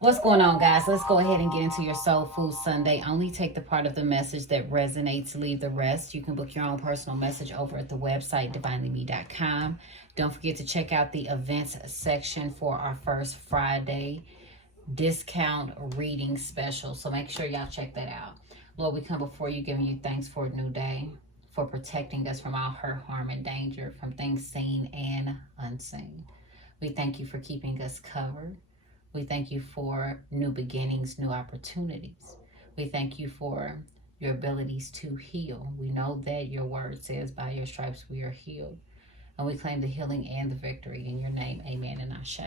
What's going on, guys? Let's go ahead and get into your Soul Food Sunday. Only take the part of the message that resonates, leave the rest. You can book your own personal message over at the website, divinelyme.com. Don't forget to check out the events section for our first Friday discount reading special. So make sure y'all check that out. Lord, we come before you giving you thanks for a new day, for protecting us from all hurt, harm, and danger, from things seen and unseen. We thank you for keeping us covered. We thank you for new beginnings, new opportunities. We thank you for your abilities to heal. We know that your word says by your stripes we are healed. And we claim the healing and the victory in your name. Amen and Ashe.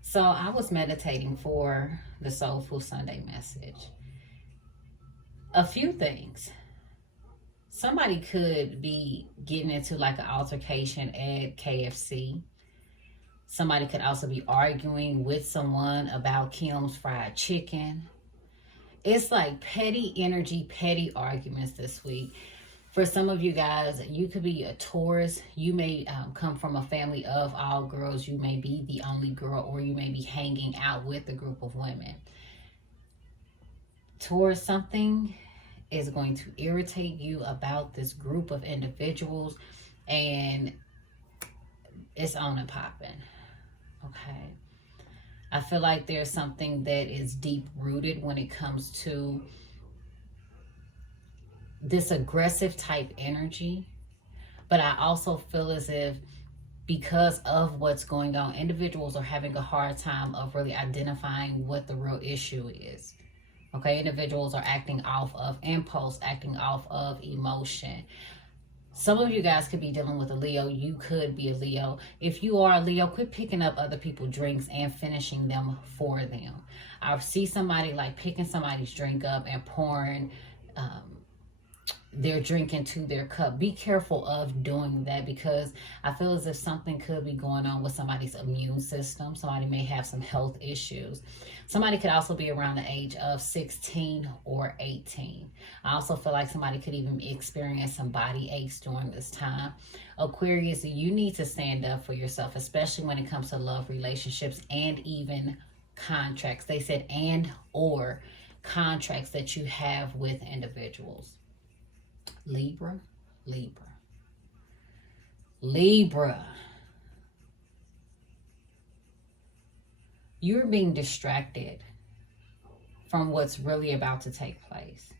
So I was meditating for the Soulful Sunday message. A few things. Somebody could be getting into like an altercation at KFC. Somebody could also be arguing with someone about Kim's fried chicken. It's like petty energy, petty arguments this week. For some of you guys, you could be a Taurus. You may come from a family of all girls. You may be the only girl, or you may be hanging out with a group of women. Taurus, something is going to irritate you about this group of individuals, and it's on and popping. Okay. I feel like there's something that is deep rooted when it comes to this aggressive type energy. But I also feel as if because of what's going on, individuals are having a hard time of really identifying what the real issue is. Okay. Individuals are acting off of impulse, acting off of emotion. Some of you guys could be dealing with a Leo. You could be a Leo. If you are a Leo, quit picking up other people's drinks and finishing them for them. I see somebody like picking somebody's drink up and pouring their drink into their cup. Be careful of doing that, because I feel as if something could be going on with somebody's immune system. Somebody may have some health issues. Somebody could also be around the age of 16 or 18. I also feel like somebody could even experience some body aches during this time. Aquarius, you need to stand up for yourself, especially when it comes to love, relationships, and even contracts. They said and or contracts that you have with individuals. Libra. You're being distracted from what's really about to take place.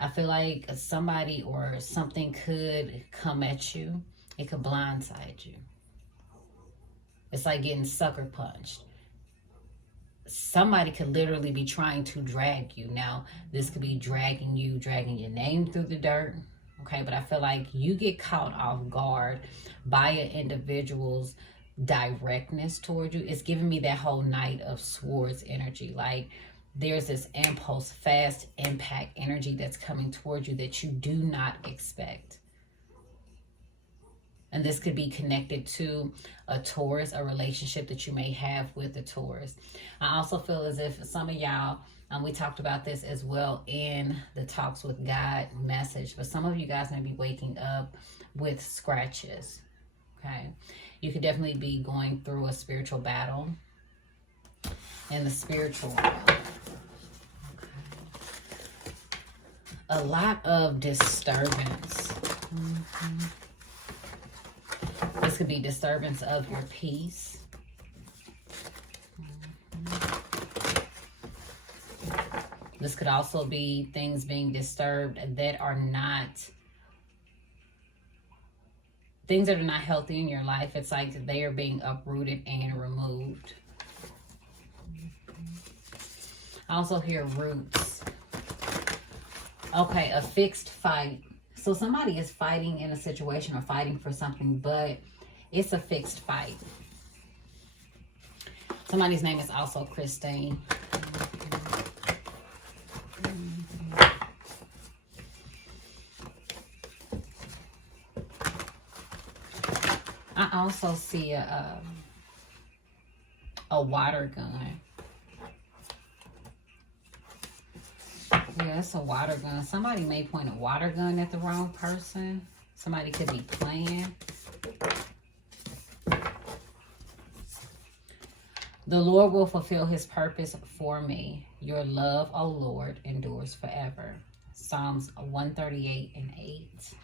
I feel like somebody or something could come at you. It could blindside you. It's like getting sucker punched. Somebody could literally be trying to drag you. Now, this could be dragging your name through the dirt. Okay, but I feel like you get caught off guard by an individual's directness toward you. It's giving me that whole Knight of Swords energy. Like there's this impulse, fast impact energy that's coming towards you that you do not expect. And this could be connected to a Taurus, a relationship that you may have with a Taurus. I also feel as if some of y'all, we talked about this as well in the Talks with God message, but some of you guys may be waking up with scratches. Okay. You could definitely be going through a spiritual battle in the spiritual realm. Okay. A lot of disturbance. This could be disturbance of your peace. This could also be things being disturbed that are not, things that are not healthy in your life. It's like they are being uprooted and removed. I also hear roots. Okay, a fixed fight. So somebody is fighting in a situation or fighting for something, but it's a fixed fight. Somebody's name is also Christine. I also see a water gun. Yeah, it's a water gun. Somebody may point a water gun at the wrong person. Somebody could be playing. The Lord will fulfill his purpose for me. Your love, O Lord, endures forever. Psalms 138:8.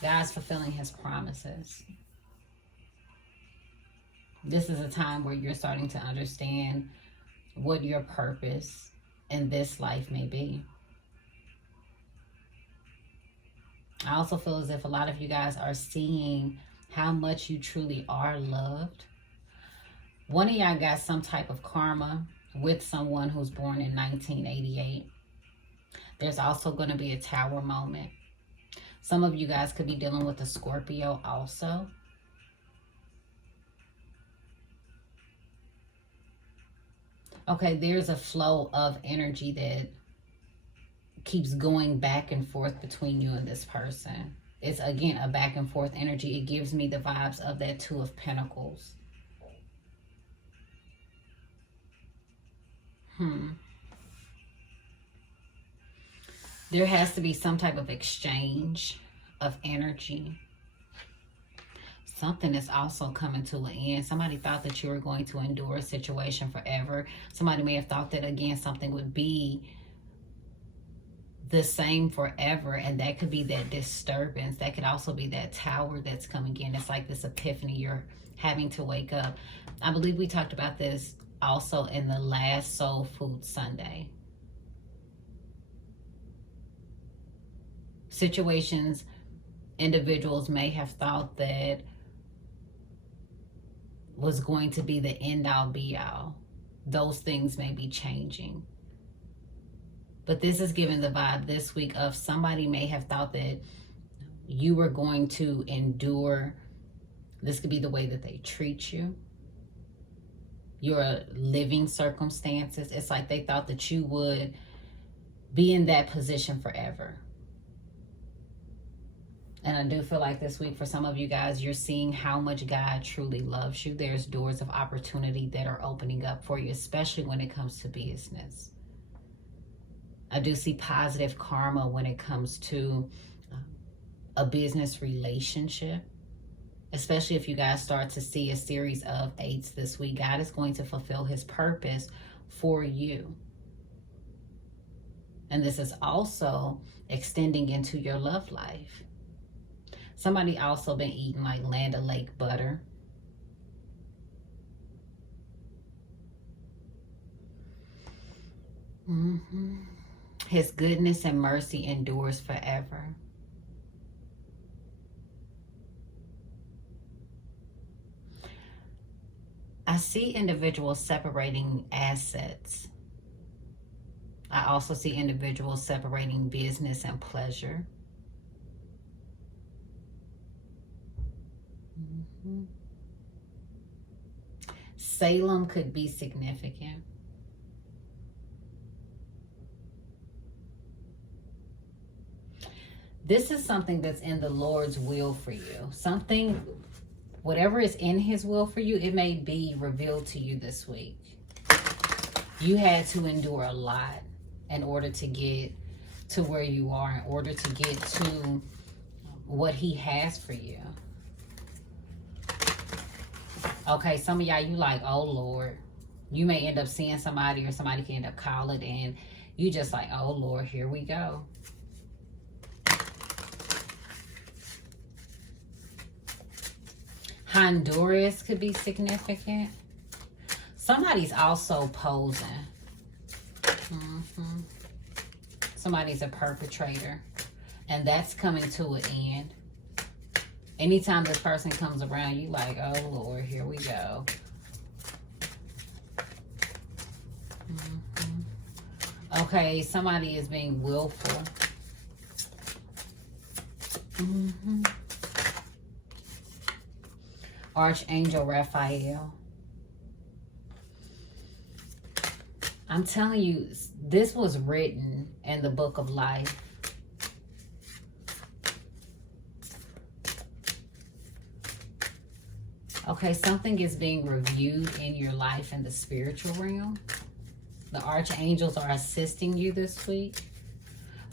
God's fulfilling his promises. This is a time where you're starting to understand what your purpose in this life may be. I also feel as if a lot of you guys are seeing how much you truly are loved. One of y'all got some type of karma with someone who's born in 1988. There's also going to be a tower moment. Some of you guys could be dealing with a Scorpio also. Okay, there's a flow of energy that keeps going back and forth between you and this person. It's, again, a back and forth energy. It gives me the vibes of that Two of Pentacles. There has to be some type of exchange of energy. Something is also coming to an end. Somebody thought that you were going to endure a situation forever. Somebody may have thought that, again, something would be the same forever, and that could be that disturbance. That could also be that tower that's coming in. It's like this epiphany. You're having to wake up. I believe we talked about this also in the last Soul Food Sunday. Situations, individuals may have thought that was going to be the end all be all. Those things may be changing. But this is giving the vibe this week of somebody may have thought that you were going to endure. This could be the way that they treat you, your living circumstances. It's like they thought that you would be in that position forever. And I do feel like this week for some of you guys, you're seeing how much God truly loves you. There's doors of opportunity that are opening up for you, especially when it comes to business. I do see positive karma when it comes to a business relationship, especially if you guys start to see a series of 8s this week. God is going to fulfill his purpose for you. And this is also extending into your love life. Somebody also been eating like Land O'Lake butter. His goodness and mercy endures forever. I see individuals separating assets. I also see individuals separating business and pleasure. Salem could be significant. This is something that's in the Lord's will for you. Something, whatever is in his will for you, it may be revealed to you this week. You had to endure a lot in order to get to where you are, in order to get to what he has for you. Okay, some of y'all, you like, oh Lord. You may end up seeing somebody, or somebody can end up calling, and you just like, oh Lord, here we go. Honduras could be significant. Somebody's also posing. Somebody's a perpetrator, and that's coming to an end. Anytime this person comes around, you like, oh Lord, here we go. Okay, somebody is being willful. Archangel Raphael. I'm telling you, this was written in the book of life. Okay, something is being reviewed in your life in the spiritual realm. The archangels are assisting you this week.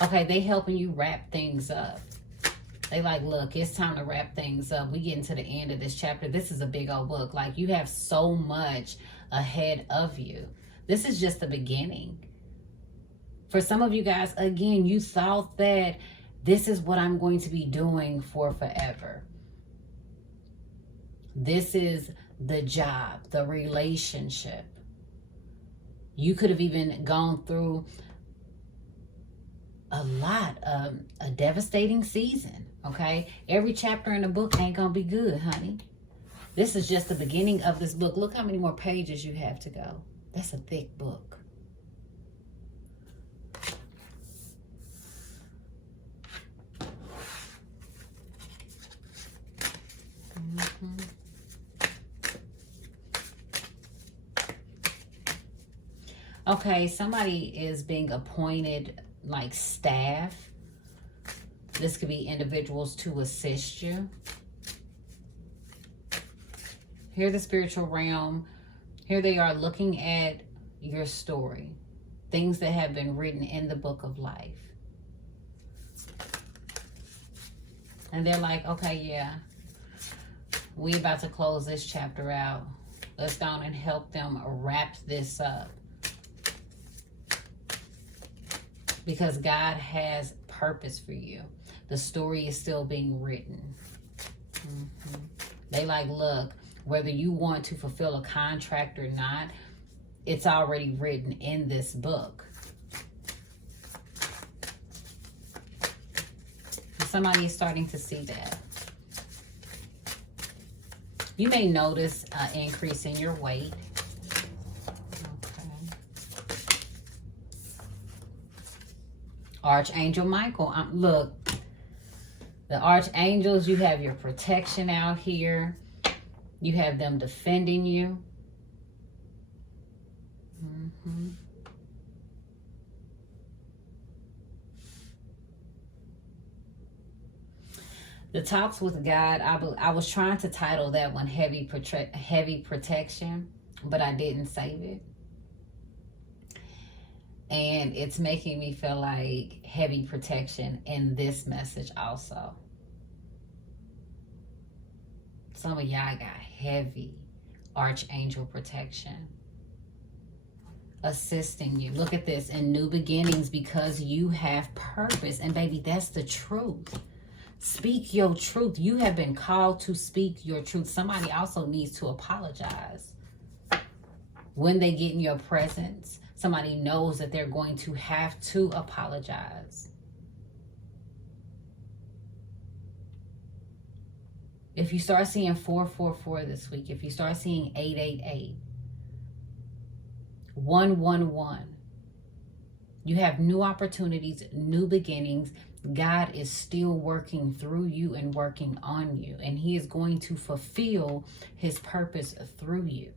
Okay, they helping you wrap things up. They like, look, it's time to wrap things up. We get into the end of this chapter. This is a big old book. Like, you have so much ahead of you. This is just the beginning. For some of you guys, again, you thought that this is what I'm going to be doing for forever. This is the job, the relationship. You could have even gone through a devastating season, okay? Every chapter in the book ain't gonna be good, honey. This is just the beginning of this book. Look how many more pages you have to go. That's a thick book. Okay, somebody is being appointed like staff. This could be individuals to assist you. Here, the spiritual realm. Here they are looking at your story. Things that have been written in the book of life. And they're like, okay, yeah, we about to close this chapter out. Let's go on and help them wrap this up. Because God has purpose for you. The story is still being written. They like, look, whether you want to fulfill a contract or not, it's already written in this book. Somebody is starting to see that. You may notice an increase in your weight. Archangel Michael, look, the Archangels, you have your protection out here. You have them defending you. The talks with God, I was trying to title that one Heavy Protection, but I didn't save it. And it's making me feel like heavy protection in this message also. Some of y'all got heavy archangel protection assisting you. Look at this, in new beginnings, because you have purpose. And baby, that's the truth. Speak your truth. You have been called to speak your truth. Somebody also needs to apologize. When they get in your presence, somebody knows that they're going to have to apologize. If you start seeing 444 this week, if you start seeing 888, 111, you have new opportunities, new beginnings. God is still working through you and working on you, and He is going to fulfill His purpose through you.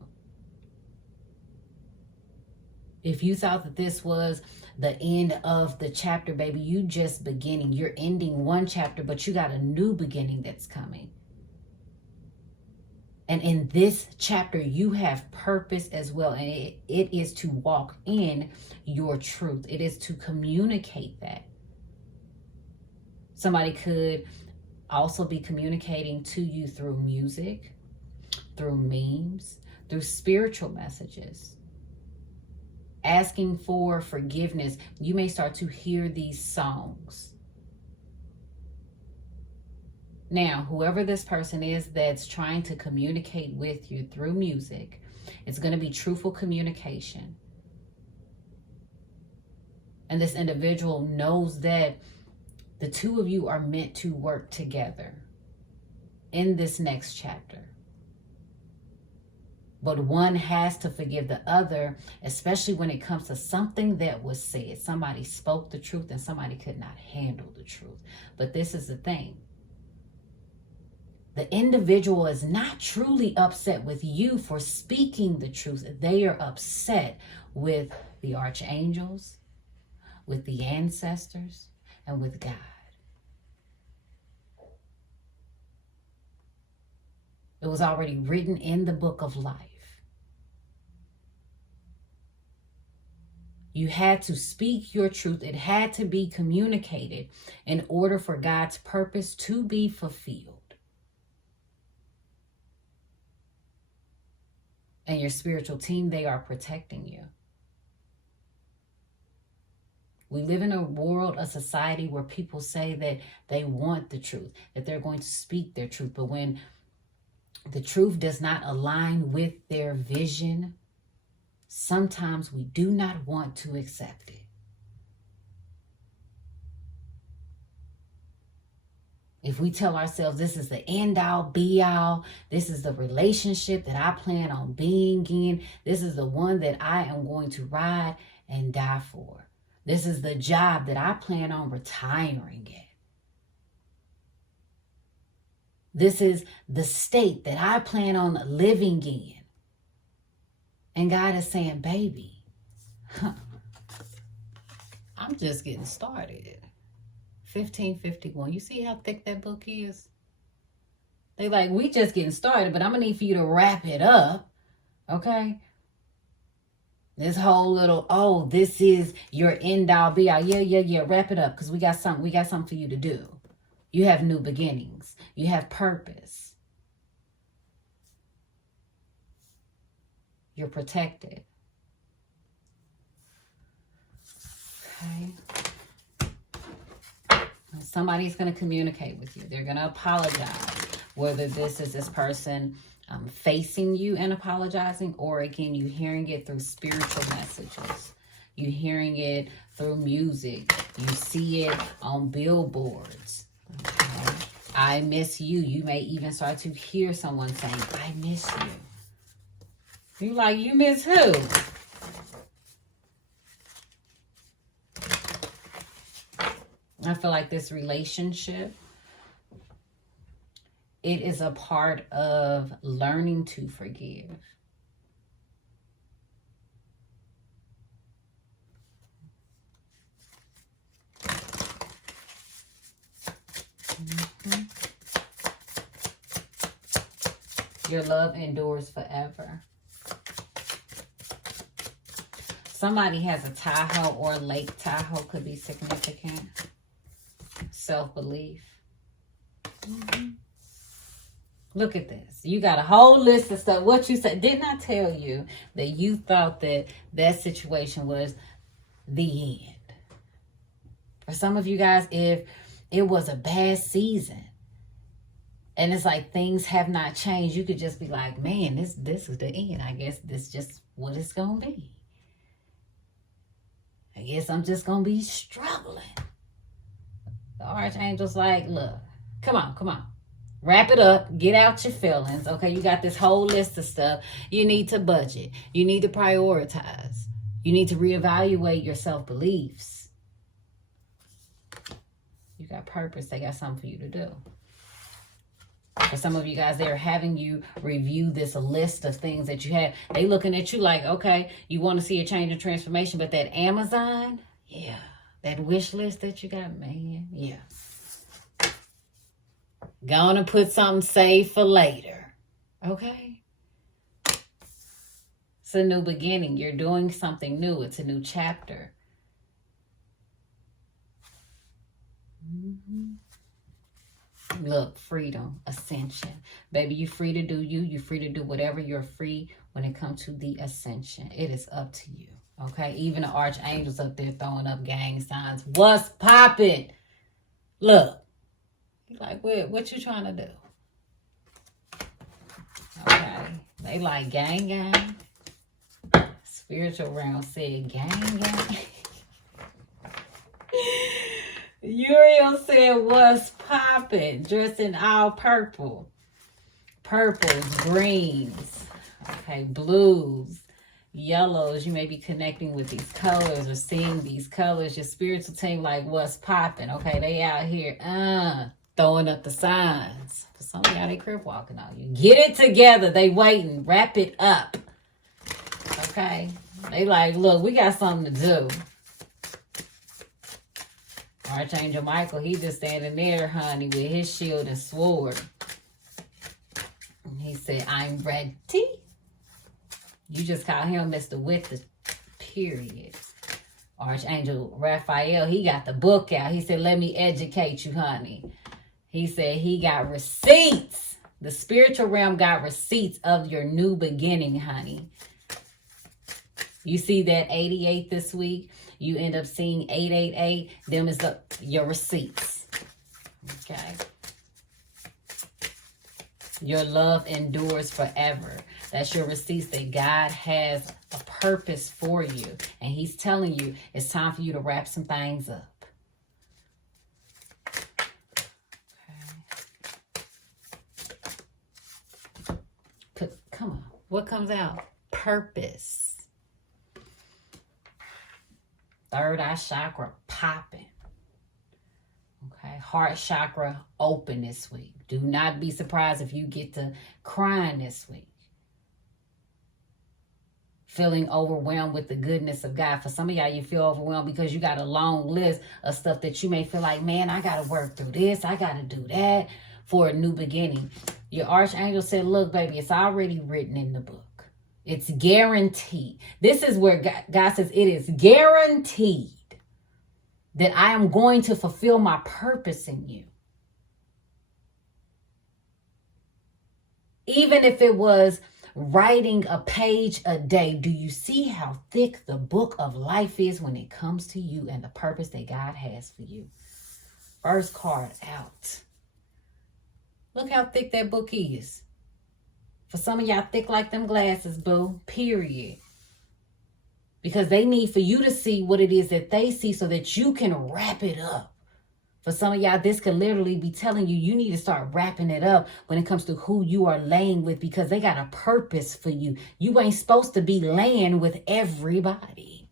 If you thought that this was the end of the chapter, baby, you just beginning. You're ending one chapter, but you got a new beginning that's coming. And in this chapter, you have purpose as well. And it is to walk in your truth. It is to communicate that. Somebody could also be communicating to you through music, through memes, through spiritual messages. Asking for forgiveness. You may start to hear these songs. Now, whoever this person is that's trying to communicate with you through music, it's going to be truthful communication. And this individual knows that the two of you are meant to work together in this next chapter. But one has to forgive the other, especially when it comes to something that was said. Somebody spoke the truth and somebody could not handle the truth. But this is the thing. The individual is not truly upset with you for speaking the truth. They are upset with the archangels, with the ancestors, and with God. It was already written in the book of life. You had to speak your truth. It had to be communicated in order for God's purpose to be fulfilled. And your spiritual team, they are protecting you. We live in a world, a society where people say that they want the truth, that they're going to speak their truth. But when the truth does not align with their vision, sometimes we do not want to accept it. If we tell ourselves this is the end all be all, this is the relationship that I plan on being in, this is the one that I am going to ride and die for, this is the job that I plan on retiring in, this is the state that I plan on living in. And God is saying, baby, I'm just getting started. 1551. You see how thick that book is? They like, we just getting started, but I'm going to need for you to wrap it up. Okay? This whole little, oh, this is your end all be all. Yeah. Wrap it up, because we got something for you to do. You have new beginnings. You have purpose. You're protected. Okay? Somebody's going to communicate with you. They're going to apologize. Whether this is this person facing you and apologizing, or again, you hearing it through spiritual messages. You hearing it through music. You see it on billboards. Okay? I miss you. You may even start to hear someone saying, I miss you. You're like, you miss who? I feel like this relationship, it is a part of learning to forgive. Mm-hmm. Your love endures forever. Somebody has a Tahoe or Lake Tahoe, could be significant. Self-belief. Mm-hmm. Look at this. You got a whole list of stuff. What you said. Didn't I tell you that you thought that that situation was the end? For some of you guys, if it was a bad season and it's like things have not changed, you could just be like, man, this is the end. I guess this is just what it's going to be. I guess I'm just going to be struggling. The Archangels like, look, come on. Wrap it up. Get out your feelings. Okay, you got this whole list of stuff. You need to budget. You need to prioritize. You need to reevaluate your self-beliefs. You got purpose. They got something for you to do. For some of you guys, they're having you review this list of things that you have. They looking at you like, okay, you want to see a change and transformation, but that Amazon, yeah. That wish list that you got, man, yeah. Gonna put something saved for later, okay? It's a new beginning. You're doing something new. It's a new chapter. Mm-hmm. Look, freedom, ascension. Baby, you're free to do you. You're free to do whatever. You're free when it comes to the ascension. It is up to you. Okay, even the Archangels up there throwing up gang signs. What's popping? Look, you're like, what you trying to do? Okay, they like gang. Spiritual realm said gang. Uriel said, what's popping? Dressed in all purple. Purples, greens, okay, blues. Yellows, you may be connecting with these colors or seeing these colors. Your spiritual team like, what's popping? Okay, they out here throwing up the signs. For some of y'all, they crib walking on you. Get it together. They waiting. Wrap it up. Okay? They like, look, we got something to do. Archangel Michael, he just standing there, honey, with his shield and sword. And he said, I'm ready. You just call him Mr. With the period. Archangel Raphael, he got the book out. He said, let me educate you, honey. He said he got receipts. The spiritual realm got receipts of your new beginning, honey. You see that 88 this week? You end up seeing 888. Them is your receipts. Okay. Your love endures forever. That's your receipts that God has a purpose for you. And he's telling you it's time for you to wrap some things up. Okay. Come on. What comes out? Purpose. Third eye chakra popping. Okay. Heart chakra open this week. Do not be surprised if you get to crying this week. Feeling overwhelmed with the goodness of God. For some of y'all, you feel overwhelmed because you got a long list of stuff that you may feel like, man, I got to work through this. I got to do that for a new beginning. Your archangel said, look, baby, it's already written in the book. It's guaranteed. This is where God says it is guaranteed that I am going to fulfill my purpose in you. Even if it was writing a page a day, do you see how thick the book of life is when it comes to you and the purpose that God has for you? First card out. Look how thick that book is. For some of y'all, thick like them glasses, boo. Period. Because they need for you to see what it is that they see so that you can wrap it up. For some of y'all, this could literally be telling you, you need to start wrapping it up when it comes to who you are laying with, because they got a purpose for you. You ain't supposed to be laying with everybody.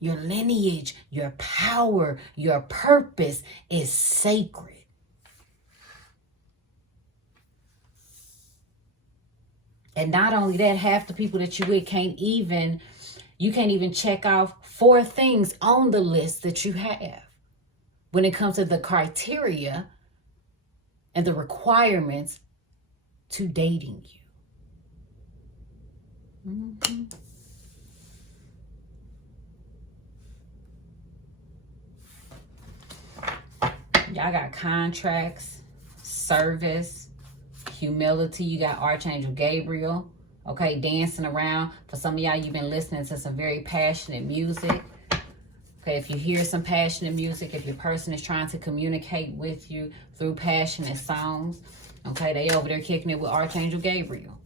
Your lineage, your power, your purpose is sacred. And not only that, half the people that you with you can't even check off 4 things on the list that you have when it comes to the criteria and the requirements to dating you. Mm-hmm. Y'all got contracts, service, humility. You got Archangel Gabriel. Okay, dancing around. For some of y'all, you've been listening to some very passionate music. Okay, if you hear some passionate music, if your person is trying to communicate with you through passionate songs, okay, they over there kicking it with Archangel Gabriel.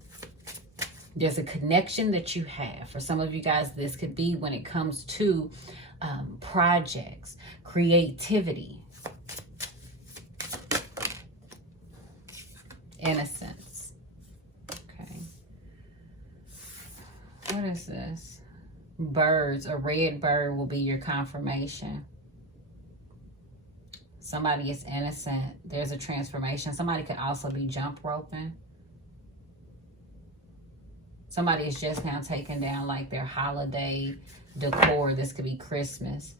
There's a connection that you have. For some of you guys, this could be when it comes to projects, creativity, innocence. What is this? Birds. A red bird will be your confirmation. Somebody is innocent. There's a transformation. Somebody could also be jump roping. Somebody is just now taking down like their holiday decor. This could be Christmas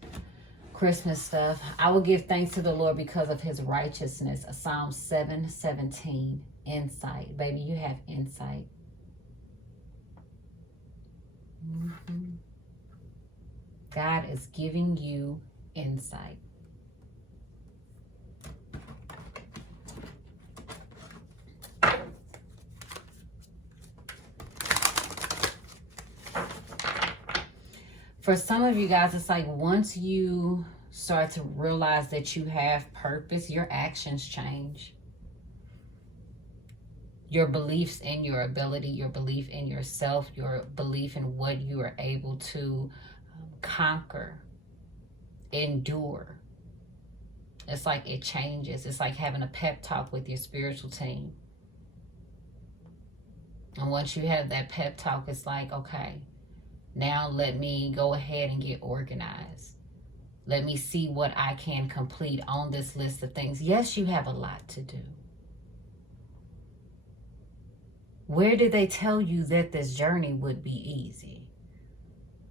stuff. I will give thanks to the Lord because of his righteousness. Psalm 7:17. Insight. Baby, you have insight. Mm-hmm. God is giving you insight. For some of you guys, it's like once you start to realize that you have purpose, your actions change. Your beliefs in your ability, your belief in yourself, your belief in what you are able to conquer, endure. It's like it changes. It's like having a pep talk with your spiritual team. And once you have that pep talk, it's like, okay, now let me go ahead and get organized. Let me see what I can complete on this list of things. Yes, you have a lot to do. Where did they tell you that this journey would be easy?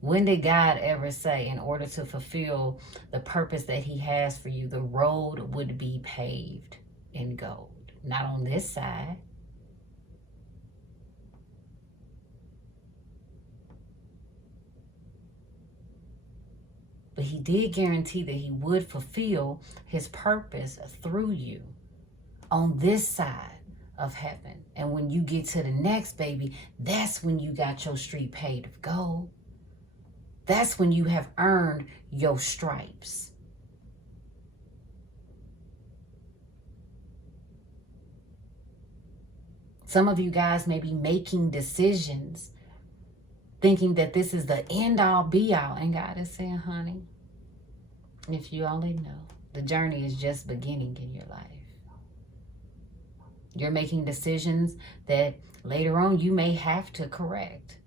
When did God ever say, in order to fulfill the purpose that he has for you, the road would be paved in gold? Not on this side. But he did guarantee that he would fulfill his purpose through you on this side of heaven. And when you get to the next, baby, that's when you got your street paid of gold. That's when you have earned your stripes. Some of you guys may be making decisions thinking that this is the end all be all. And God is saying, honey, if you only know, the journey is just beginning in your life. You're making decisions that later on you may have to correct.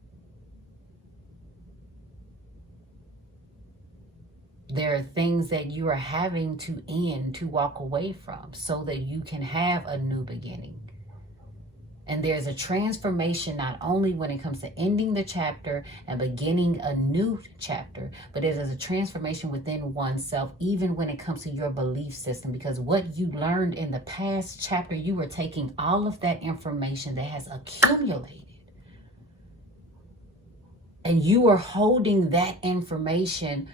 There are things that you are having to end, to walk away from, so that you can have a new beginning. And there's a transformation not only when it comes to ending the chapter and beginning a new chapter, but it is a transformation within oneself, even when it comes to your belief system. Because what you learned in the past chapter, you were taking all of that information that has accumulated, and you are holding that information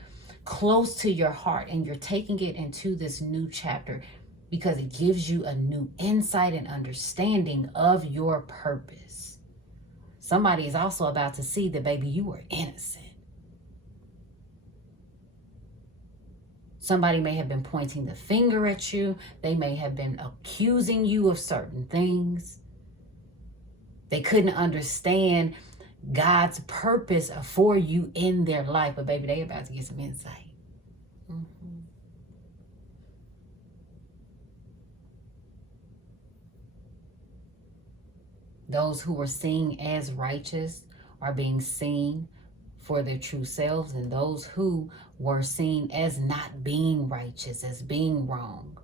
close to your heart, and you're taking it into this new chapter because it gives you a new insight and understanding of your purpose. Somebody is also about to see that, baby, you are innocent. Somebody may have been pointing the finger at you. They may have been accusing you of certain things. They couldn't understand God's purpose for you in their life. But baby, they about to get some insight. Those who are seen as righteous are being seen for their true selves, and those who were seen as not being righteous, as being wrong,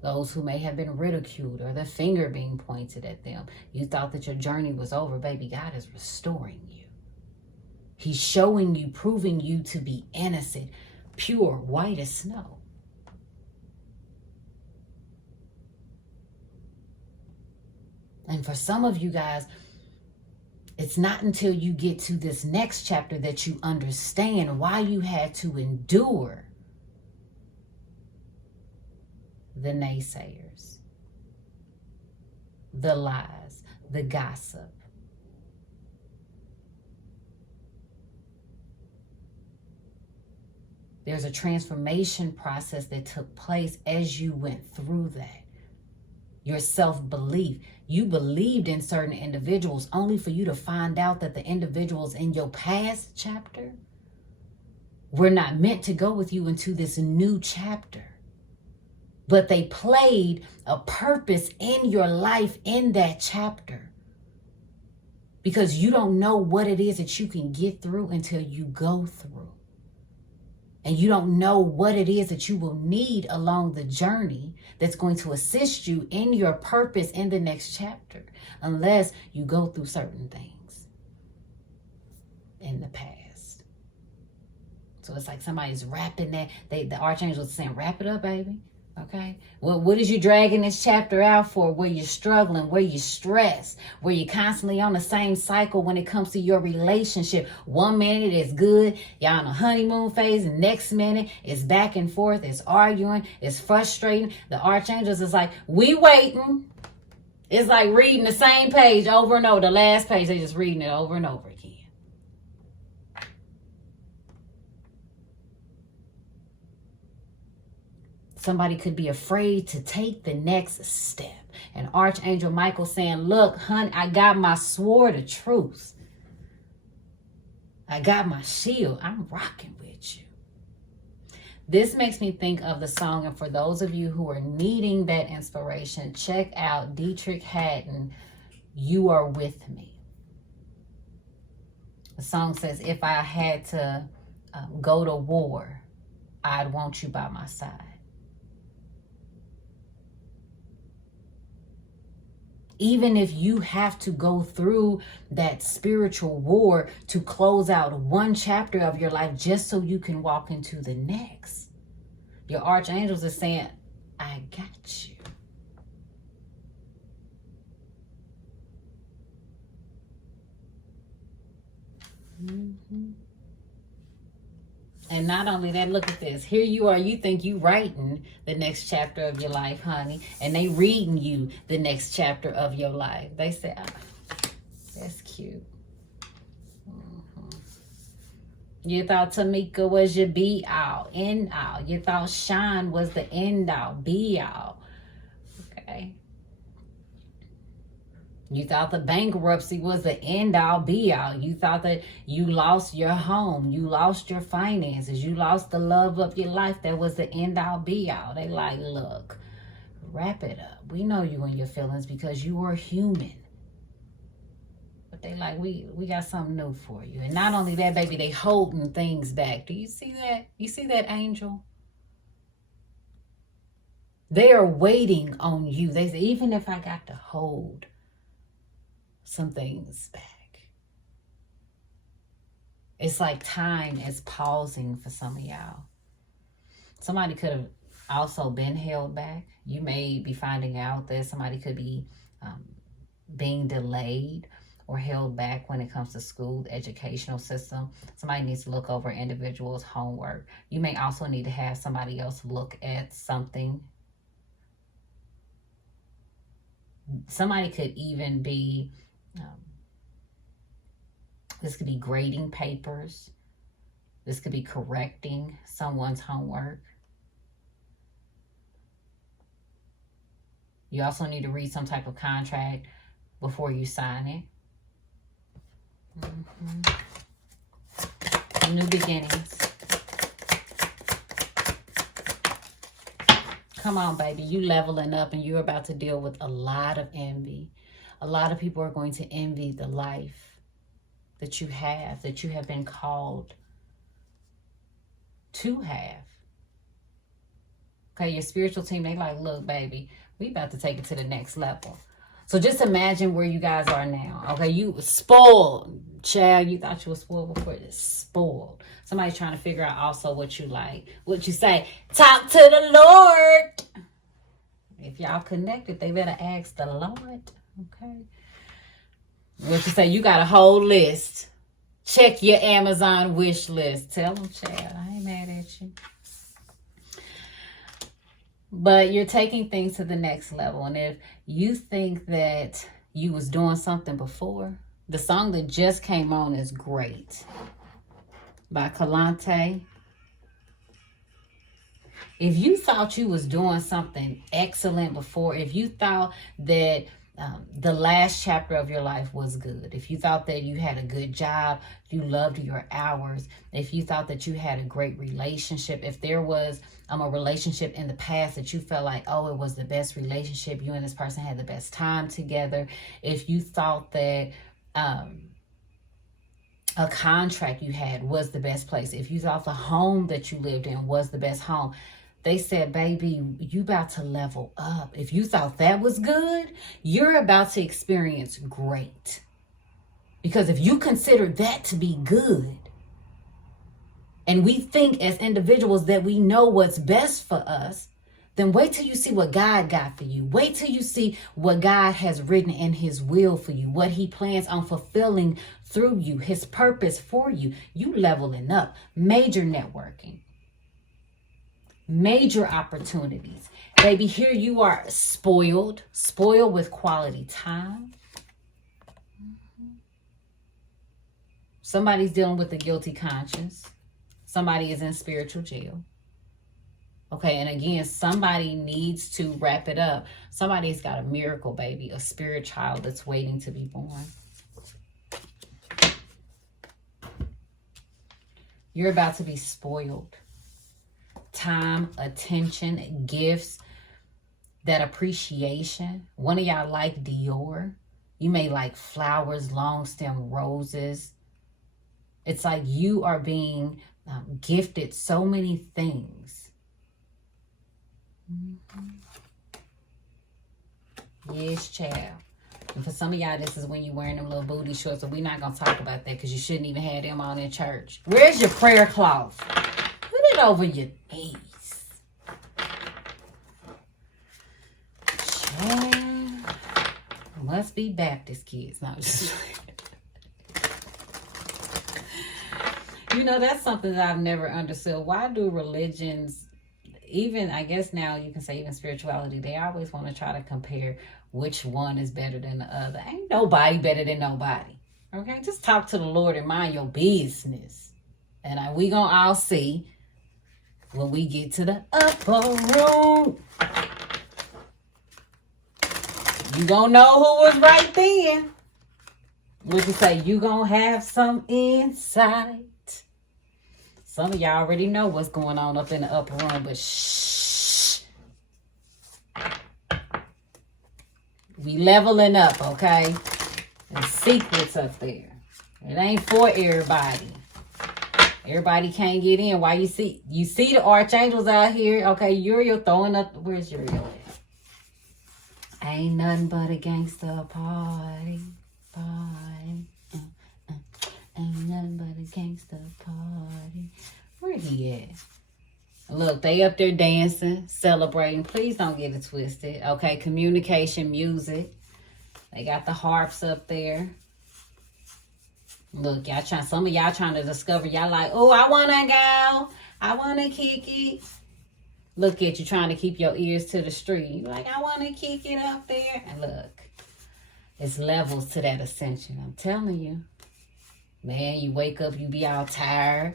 those who may have been ridiculed or the finger being pointed at them, you thought that your journey was over. Baby, God is restoring you. He's showing you, proving you to be innocent, pure, white as snow. And for some of you guys, it's not until you get to this next chapter that you understand why you had to endure the naysayers, the lies, the gossip. There's a transformation process that took place as you went through that. Your self-belief. You believed in certain individuals only for you to find out that the individuals in your past chapter were not meant to go with you into this new chapter. But they played a purpose in your life in that chapter. Because you don't know what it is that you can get through until you go through. And you don't know what it is that you will need along the journey that's going to assist you in your purpose in the next chapter, unless you go through certain things in the past. So it's like somebody's wrapping that. The Archangels are saying, wrap it up, baby. Okay. Well, what is you dragging this chapter out for? Where you're struggling, where you're stressed, where you're constantly on the same cycle when it comes to your relationship. 1 minute it's good, y'all in a honeymoon phase, and next minute it's back and forth, it's arguing, it's frustrating. The Archangels is like, we waiting. It's like reading the same page over and over. The last page, they just reading it over and over again. Somebody could be afraid to take the next step. And Archangel Michael saying, look, honey, I got my sword of truth. I got my shield. I'm rocking with you. This makes me think of the song. And for those of you who are needing that inspiration, check out Dietrich Haddon, You Are With Me. The song says, if I had to go to war, I'd want you by my side. Even if you have to go through that spiritual war to close out one chapter of your life just so you can walk into the next, your archangels are saying, I got you. And not only that, look at this. Here you are. You think you writing the next chapter of your life, honey. And they reading you the next chapter of your life. They say, oh, that's cute. You thought Tamika was your be all, end all. You thought Sean was the end all, be all. Okay. You thought the bankruptcy was the end all, be all. You thought that you lost your home. You lost your finances. You lost the love of your life. That was the end all, be all. They like, look, wrap it up. We know you and your feelings because you are human. But they like, we got something new for you. And not only that, baby, they holding things back. Do you see that? You see that, angel? They are waiting on you. They say, even if I got to hold some things back. It's like time is pausing for some of y'all. Somebody could have also been held back. You may be finding out that somebody could be being delayed or held back when it comes to school, the educational system. Somebody needs to look over individuals' homework. You may also need to have somebody else look at something. Somebody could even be, this could be grading papers. This could be correcting someone's homework. You also need to read some type of contract before you sign it. New beginnings. Come on, baby. You leveling up and you're about to deal with a lot of envy. A lot of people are going to envy the life that you have been called to have. Okay, your spiritual team, they like, look, baby, we about to take it to the next level. So just imagine where you guys are now. Okay, you spoiled. Child, you thought you were spoiled before. It's spoiled. Somebody's trying to figure out also what you like. What you say, talk to the Lord. If y'all connected, they better ask the Lord. Okay. What you say, you got a whole list. Check your Amazon wish list. Tell them, child, I ain't mad at you. But you're taking things to the next level. And if you think that you was doing something before, the song that just came on is great. By Kalante. If you thought you was doing something excellent before, if you thought that the last chapter of your life was good, if you thought that you had a good job, you loved your hours, if you thought that you had a great relationship, if there was a relationship in the past that you felt like, oh, it was the best relationship, you and this person had the best time together, if you thought that a contract you had was the best place, if you thought the home that you lived in was the best home, they said, baby, you about to level up. If you thought that was good, you're about to experience great. Because if you consider that to be good, and we think as individuals that we know what's best for us, then wait till you see what God got for you. Wait till you see what God has written in his will for you, what he plans on fulfilling through you, his purpose for you. You leveling up, major networking. Major opportunities. Baby, here you are spoiled with quality time. Somebody's dealing with a guilty conscience. Somebody is in spiritual jail. Okay, and again, somebody needs to wrap it up. Somebody's got a miracle baby, a spirit child that's waiting to be born. You're about to be spoiled. Time, attention, gifts, that appreciation. One of y'all like Dior. You may like flowers, long stem roses. It's like you are being gifted so many things. Yes, child. And for some of y'all, this is when you're wearing them little booty shorts. So we're not going to talk about that because you shouldn't even have them on in church. Where's your prayer cloth? Put it over your knees. Child. Must be Baptist kids. No, just You know, that's something that I've never understood. Why do religions, even, I guess now you can say even spirituality, they always want to try to compare which one is better than the other. Ain't nobody better than nobody. Okay? Just talk to the Lord and mind your business. And we gonna all see when we get to the upper room. You gonna know who was right then. What you say? You gonna have some insight. Some of y'all already know what's going on up in the upper room, but shh. We leveling up, okay? There's secrets up there. It ain't for everybody. Everybody can't get in. Why you see the Archangels out here? Okay, Uriel throwing up. Where's Uriel at? Ain't nothing but a gangster party. Ain't nothing but a gangster party. Where he at? Look, they up there dancing, celebrating. Please don't get it twisted. Okay, communication, music. They got the harps up there. Look, some of y'all trying to discover. Y'all like, oh, I want to go. I want to kick it. Look at you trying to keep your ears to the street. You like, I want to kick it up there. And look, it's levels to that ascension. I'm telling you. Man, you wake up, you be all tired.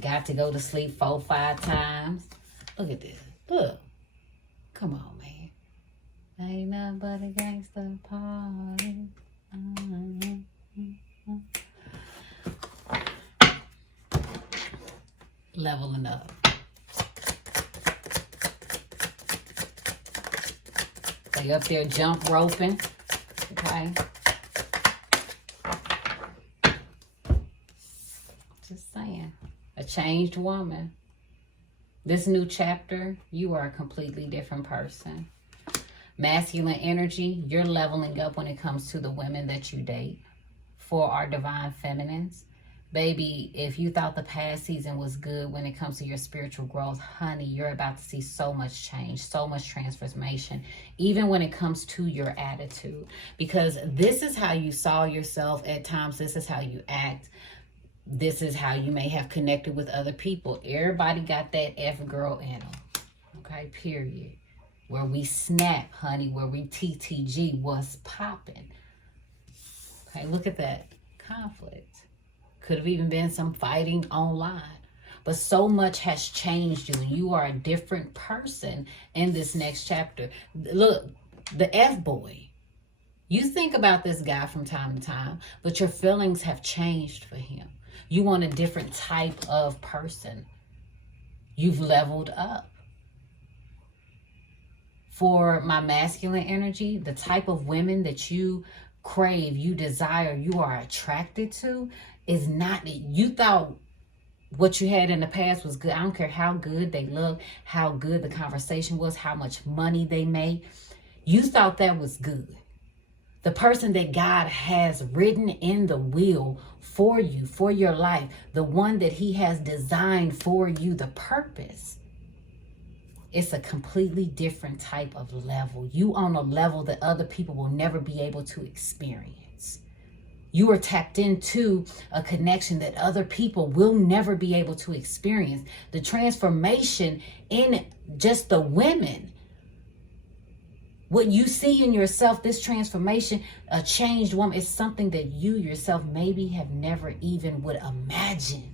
Got to go to sleep 4-5 times. Look at this. Look. Come on, man. Ain't nothing but a gangster party. Leveling up. They up there jump roping. Okay. Just saying. A changed woman. This new chapter, you are a completely different person. Masculine energy, you're leveling up when it comes to the women that you date. For our divine feminines, baby, if you thought the past season was good when it comes to your spiritual growth, honey, you're about to see so much change, so much transformation, even when it comes to your attitude. Because this is how you saw yourself at times. This is how you act. This is how you may have connected with other people. Everybody got that F girl in them. Okay, period. Where we snap, honey, where we TTG, what's popping. Okay, look at that conflict. Could have even been some fighting online. But so much has changed you, and you are a different person in this next chapter. Look, the F-boy. You think about this guy from time to time, but your feelings have changed for him. You want a different type of person. You've leveled up. For my masculine energy, the type of women that you crave, you desire, you are attracted to is not, you thought what you had in the past was good. I don't care how good they look, how good the conversation was, how much money they made. You thought that was good. The person that God has written in the will for you, for your life, the one that he has designed for you, the purpose. It's a completely different type of level. You on a level that other people will never be able to experience. You are tapped into a connection that other people will never be able to experience. The transformation in just the women. What you see in yourself, this transformation, a changed woman, is something that you yourself maybe have never even would imagine.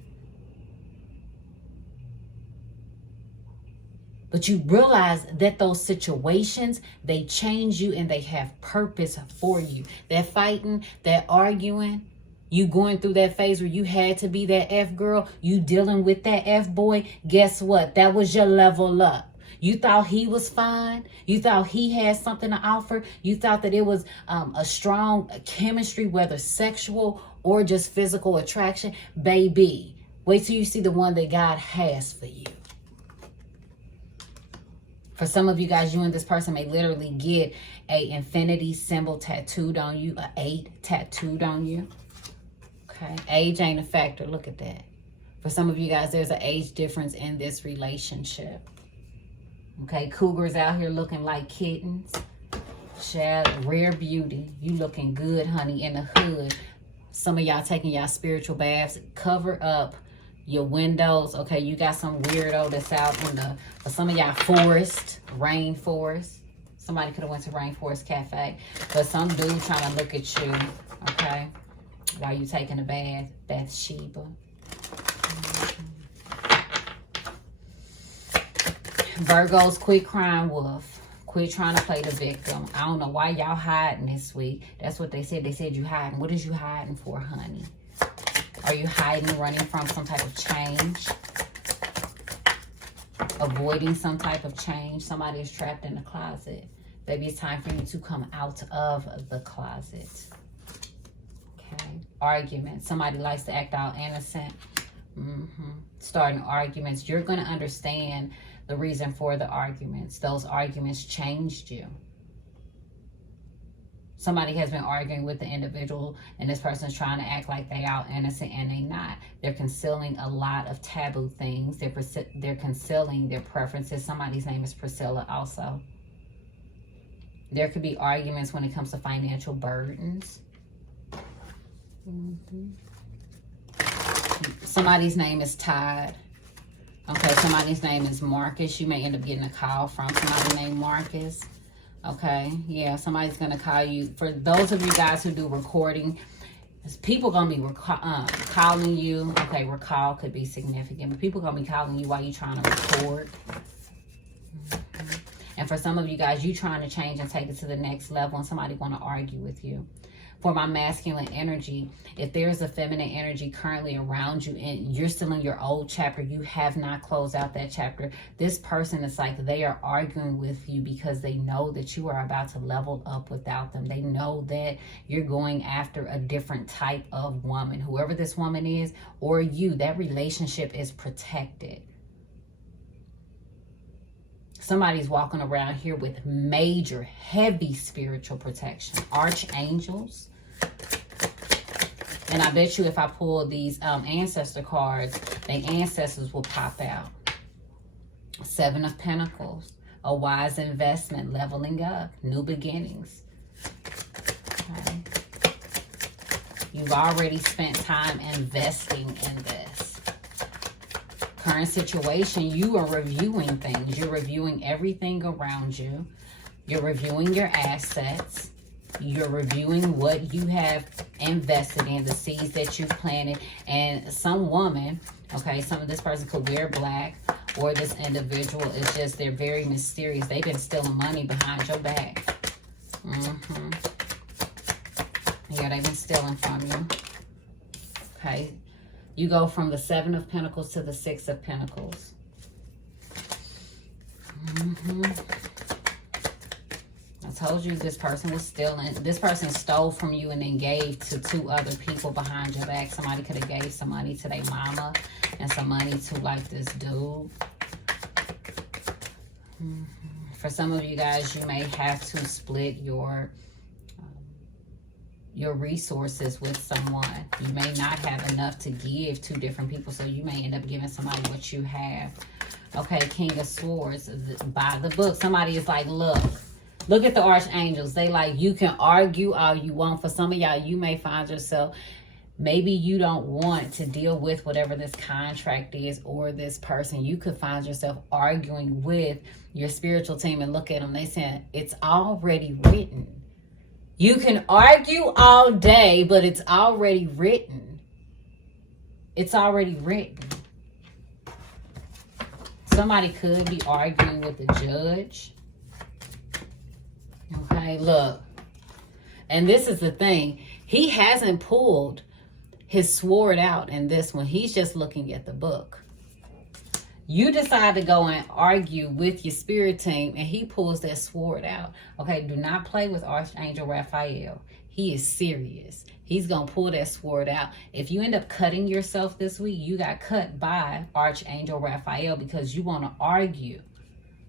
But you realize that those situations, they change you and they have purpose for you. That fighting, that arguing, you going through that phase where you had to be that F girl, you dealing with that F boy, guess what? That was your level up. You thought he was fine. You thought he had something to offer. You thought that it was a strong chemistry, whether sexual or just physical attraction. Baby, wait till you see the one that God has for you. For some of you guys, you and this person may literally get a infinity symbol tattooed on you, a 8 tattooed on you. Okay, age ain't a factor. Look at that. For some of you guys, there's an age difference in this relationship. Okay, cougars out here looking like kittens. Child, rare beauty. You looking good, honey, in the hood. Some of y'all taking y'all spiritual baths. Cover up your windows. Okay, you got some weirdo that's out in the, for some of y'all, forest, rainforest. Somebody could have went to Rainforest Cafe. But some dude trying to look at you, okay, while you taking a bath. Bathsheba. Virgos, quit crying wolf. Quit trying to play the victim. I don't know why y'all hiding this week. That's what they said. They said you hiding. What is you hiding for, honey? Are you hiding, running from some type of change? Avoiding some type of change? Somebody is trapped in the closet. Baby, it's time for you to come out of the closet. Okay. Arguments. Somebody likes to act out innocent. Starting arguments. You're going to understand the reason for the arguments. Those arguments changed you. Somebody has been arguing with the individual and this person's trying to act like they out innocent and they not. They're concealing a lot of taboo things. They're concealing their preferences. Somebody's name is Priscilla also. There could be arguments when it comes to financial burdens. Somebody's name is Todd. Okay, somebody's name is Marcus. You may end up getting a call from somebody named Marcus. Okay, yeah, somebody's going to call you. For those of you guys who do recording, people going to be calling you. Okay, recall could be significant, but people going to be calling you while you're trying to record. And for some of you guys, you trying to change and take it to the next level, and somebody going to argue with you. For my masculine energy, if there's a feminine energy currently around you and you're still in your old chapter, you have not closed out that chapter, this person is like they are arguing with you because they know that you are about to level up without them. They know that you're going after a different type of woman. Whoever this woman is or you, that relationship is protected. Somebody's walking around here with major, heavy spiritual protection. Archangels. And I bet you if I pull these ancestor cards, the ancestors will pop out. Seven of Pentacles. A wise investment, leveling up, new beginnings. Okay. You've already spent time investing in this. Current situation, you are reviewing things. You're reviewing everything around you. You're reviewing your assets. You're reviewing what you have invested in, the seeds that you've planted. And some woman, okay, some of this person could wear black, or this individual is just, they're very mysterious. They've been stealing money behind your back. Yeah, they've been stealing from you. Okay. You go from the Seven of Pentacles to the Six of Pentacles. I told you this person was stealing. This person stole from you and then gave to two other people behind your back. Somebody could have gave some money to their mama and some money to like this dude. For some of you guys, you may have to split your resources with someone. You may not have enough to give to different people, so you may end up giving somebody what you have. Okay, King of Swords, by the book. Somebody is like, look at the Archangels. They like, you can argue all you want. For some of y'all, you may find yourself, maybe you don't want to deal with whatever this contract is or this person. You could find yourself arguing with your spiritual team and look at them. They saying, it's already written. You can argue all day, but it's already written. It's already written. Somebody could be arguing with the judge. Okay, look. And this is the thing. He hasn't pulled his sword out in this one. He's just looking at the book. You decide to go and argue with your spirit team and he pulls that sword out. Okay, do not play with Archangel Raphael. He is serious. He's going to pull that sword out. If you end up cutting yourself this week, you got cut by Archangel Raphael because you want to argue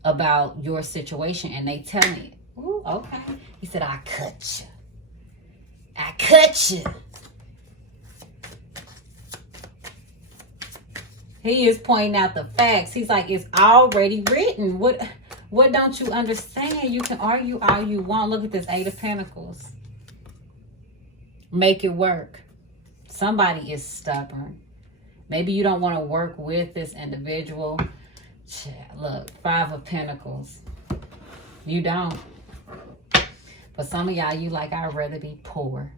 about your situation and they tell me, ooh, okay. He said, I cut you. I cut you. He is pointing out the facts. He's like, it's already written. What don't you understand? You can argue all you want. Look at this Eight of Pentacles. Make it work. Somebody is stubborn. Maybe you don't want to work with this individual. Look, 5 of Pentacles. You don't. For some of y'all, you like, I'd rather be poor.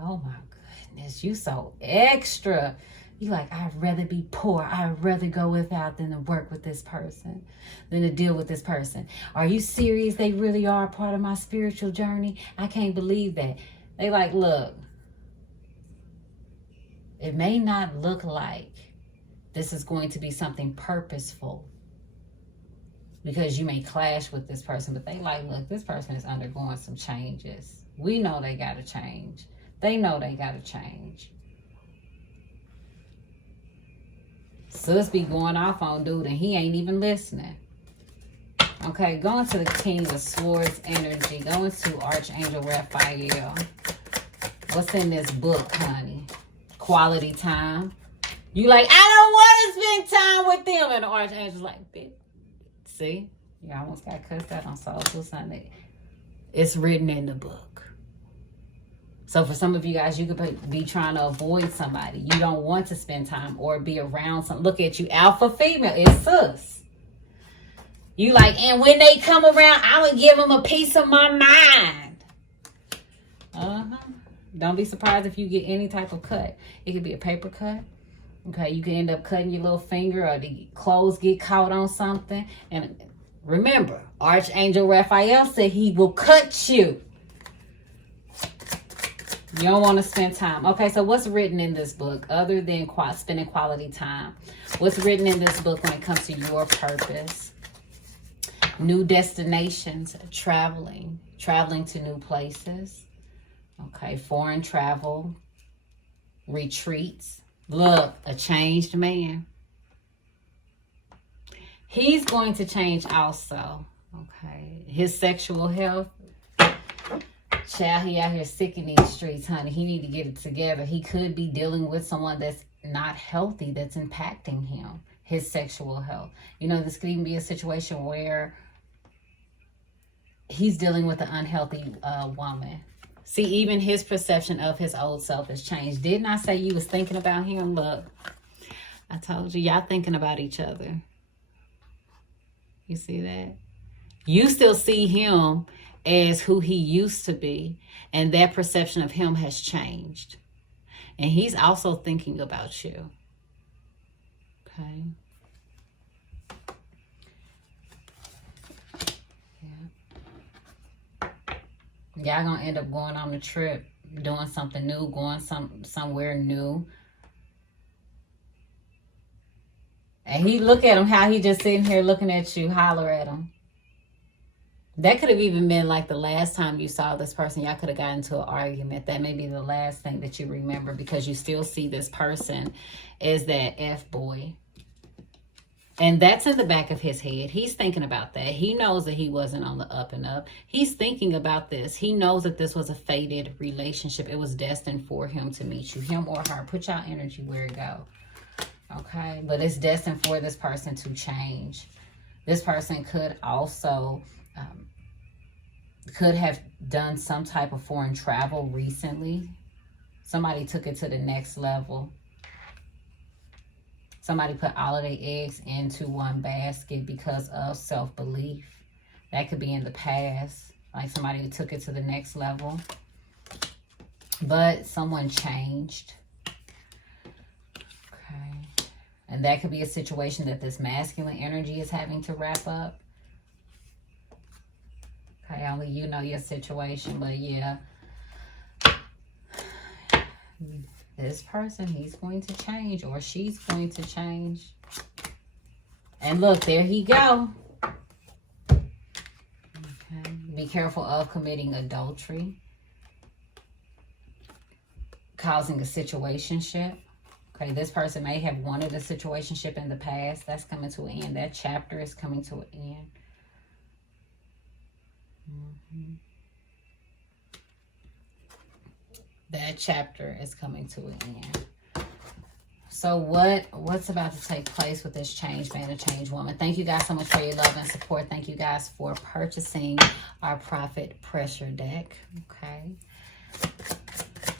Oh my goodness, you so extra. You like, I'd rather be poor. I'd rather go without than to work with this person, than to deal with this person. Are you serious? They really are a part of my spiritual journey? I can't believe that. They like, look, it may not look like this is going to be something purposeful because you may clash with this person, but they like, look, this person is undergoing some changes. We know they got to change. They know they got to change. Sis be going off on dude and he ain't even listening. Okay, going to the King of Swords energy. Going to Archangel Raphael. What's in this book, honey? Quality time. You like, I don't want to spend time with them. And the Archangel's like, bitch. See? You almost got cussed out on Soulful Sunday. It's written in the book. So for some of you guys, you could be trying to avoid somebody. You don't want to spend time or be around some. Look at you, alpha female. It's sus. You like, and when they come around, I would give them a piece of my mind. Don't be surprised if you get any type of cut. It could be a paper cut. Okay, you can end up cutting your little finger or the clothes get caught on something. And remember, Archangel Raphael said he will cut you. You don't want to spend time. Okay, so what's written in this book other than spending quality time? What's written in this book when it comes to your purpose? New destinations, traveling to new places. Okay, foreign travel, retreats. Look, a changed man. He's going to change also. Okay, his sexual health. Child, he out here sick in these streets, honey. He need to get it together. He could be dealing with someone that's not healthy, that's impacting him, his sexual health. You know, this could even be a situation where he's dealing with an unhealthy woman. See, even his perception of his old self has changed. Didn't I say you was thinking about him? Look, I told you, y'all thinking about each other. You see that? You still see him as who he used to be, and that perception of him has changed. And he's also thinking about you. Okay. Y'all gonna end up going on a trip, doing something new, going somewhere new. And he look at him, how he just sitting here looking at you, holler at him. That could have even been like the last time you saw this person. Y'all could have gotten into an argument. That may be the last thing that you remember, because you still see this person as that F-boy. And that's in the back of his head. He's thinking about that. He knows that he wasn't on the up and up. He's thinking about this. He knows that this was a fated relationship. It was destined for him to meet you, him or her. Put y'all energy where it go. Okay? But it's destined for this person to change. This person could also... could have done some type of foreign travel recently. Somebody took it to the next level. Somebody put all of their eggs into one basket because of self-belief. That could be in the past. Like somebody took it to the next level. But someone changed. Okay. And that could be a situation that this masculine energy is having to wrap up. Okay, only you know your situation, but yeah. This person, he's going to change, or she's going to change. And look, there he go. Okay, be careful of committing adultery. Causing a situationship. Okay, this person may have wanted a situationship in the past. That's coming to an end. That chapter is coming to an end. That chapter is coming to an end. So what's about to take place with this change man and change woman? Thank you guys so much for your love and support. Thank you guys for purchasing our Prophet Pressure deck. Okay.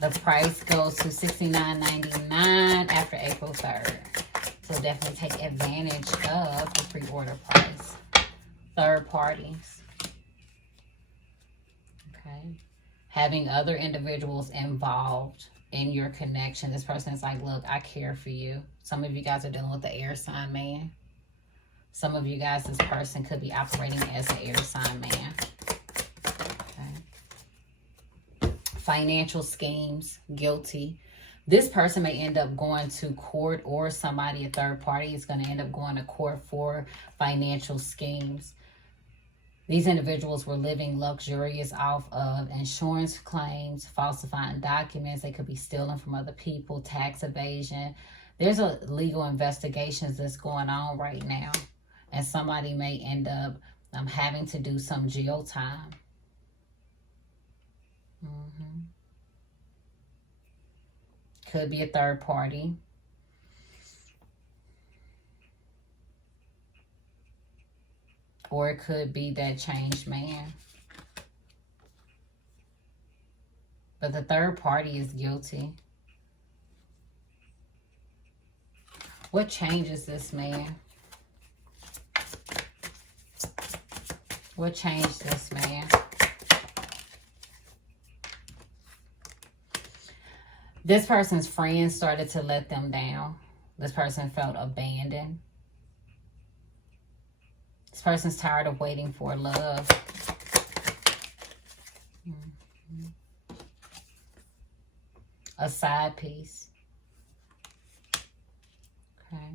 The price goes to $69.99 after April 3rd. So definitely take advantage of the pre-order price. Third parties. Okay. Having other individuals involved in your connection. This person is like, look, I care for you. Some of you guys are dealing with the air sign man. Some of you guys, this person could be operating as an air sign man. Okay. Financial schemes, guilty. This person may end up going to court, or somebody, a third party, is going to end up going to court for financial schemes. These individuals were living luxurious off of insurance claims, falsifying documents. They could be stealing from other people, tax evasion. There's a legal investigations that's going on right now. And somebody may end up having to do some jail time. Could be a third party. Or it could be that changed man. But the third party is guilty. What changes this man? What changed this man? This person's friends started to let them down. This person felt abandoned. This person's tired of waiting for love. A side piece. Okay.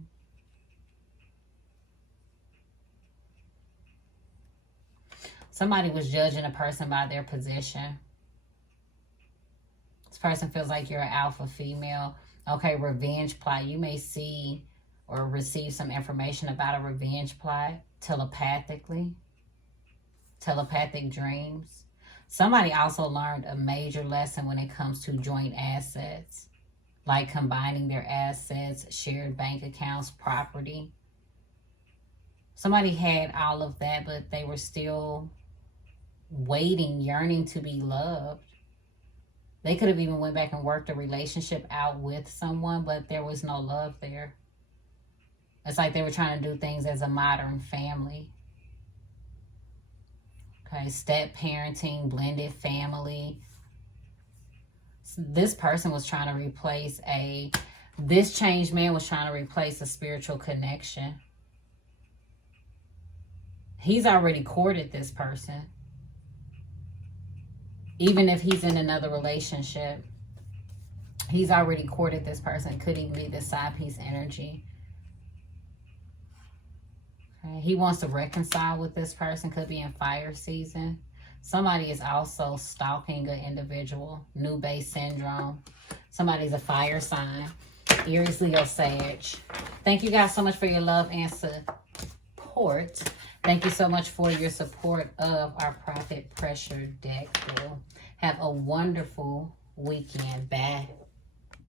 Somebody was judging a person by their position. This person feels like you're an alpha female. Okay, revenge plot. You may see or receive some information about a revenge plot telepathically. Telepathic dreams. Somebody also learned a major lesson when it comes to joint assets, like combining their assets, shared bank accounts, property. Somebody had all of that, but they were still waiting, yearning to be loved. They could have even went back and worked a relationship out with someone, but there was no love there. It's like they were trying to do things as a modern family. Okay, step parenting, blended family. This person was trying to replace this changed man was trying to replace a spiritual connection. He's already courted this person. Even if he's in another relationship, he's already courted this person. Could even be the side piece energy. Okay. He wants to reconcile with this person. Could be in fire season. Somebody is also stalking an individual. New base syndrome. Somebody's a fire sign. Aries, Leo, Sag. Thank you guys so much for your love and support. Thank you so much for your support of our Profit Pressure deck. Have a wonderful weekend. Bye.